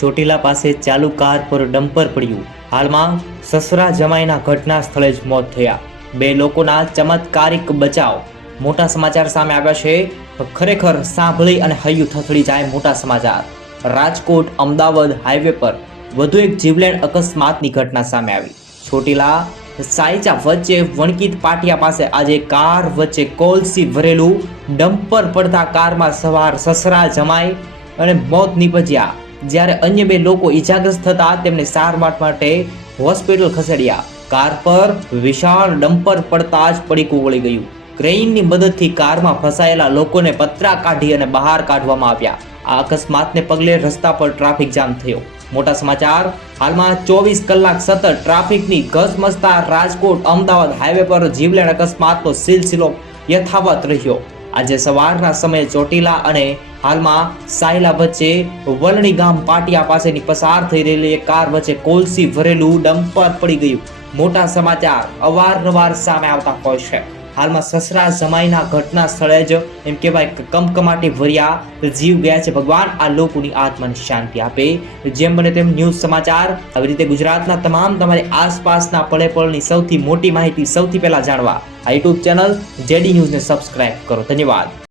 ચોટીલા પાસે ચાલુ કાર પર ડમ્પર પડ્યું। હાલમાં સસરા જમાઈના ઘટના સ્થળે જ મોત થયા। બે લોકોના ચમત્કારિક બચાવ। મોટા સમાચાર સામે આવ્યા છે। ખરેખર સાંભળી અને હૈયું થથડી જાય મોટા સમાચાર। રાજકોટ અમદાવાદ હાઈવે પર વધુ એક જીવલેણ અકસ્માતની ઘટના સામે આવી। ચોટીલા સાયચા વચ્ચે વણકીત પાટિયા પાસે આજે કાર વચ્ચે કોલસી ભરેલું ડમ્પર પડતા કારમાં સવાર સસરા જમાઈ અને મોત નીપજ્યા। જ્યારે અન્ય બે લોકો ઈજાગ્રસ્ત થતા તેમને સારવાર માટે હોસ્પિટલ ખસેડ્યા। કાર પર વિશાળ ડમ્પર પડતા જ પડીકું વળી ગયું। ક્રેઇનની મદદથી કારમાં ફસાયેલા લોકોને પતરા કાઢી અને બહાર કાઢવામાં આવ્યા। આ અકસ્માતને પગલે રસ્તા પર ટ્રાફિક જામ થયો। મોટા સમાચાર। હાલમાં 24 કલાક સતત ટ્રાફિકની ધસમસતા રાજકોટ અમદાવાદ હાઈવે પર જીવલેણ અકસ્માતનો સિલસિલો યથાવત રહ્યો। આજે સવારના સમયે ચોટીલા અને હાલમાં સાયલા વચ્ચે વલણી ગામ પાટિયા પાસેની પસાર થઈ રહેલી એક કાર વચ્ચે કોલસી ભરેલું ડમ્પર પડી ગયું। મોટા સમાચાર અવારનવાર સામે આવતા હોય છે। હાલમાં સસરા જમાઈના ઘટના સ્થળે જ એમ કહેવાય કે કમકમાટી ભર્યા જીવ ગયા છે। ભગવાન આ લોકોની આત્માને શાંતિ આપે। જેમ બને તેમ ન્યૂઝ સમાચાર આવી રીતે ગુજરાતના તમામ તમારી આસપાસના પળે પળની સૌથી મોટી માહિતી સૌથી પહેલા જાણવા આ યુટ્યુબ ચેનલ જેડી ન્યૂઝને સબસ્ક્રાઇબ કરો। ધન્યવાદ।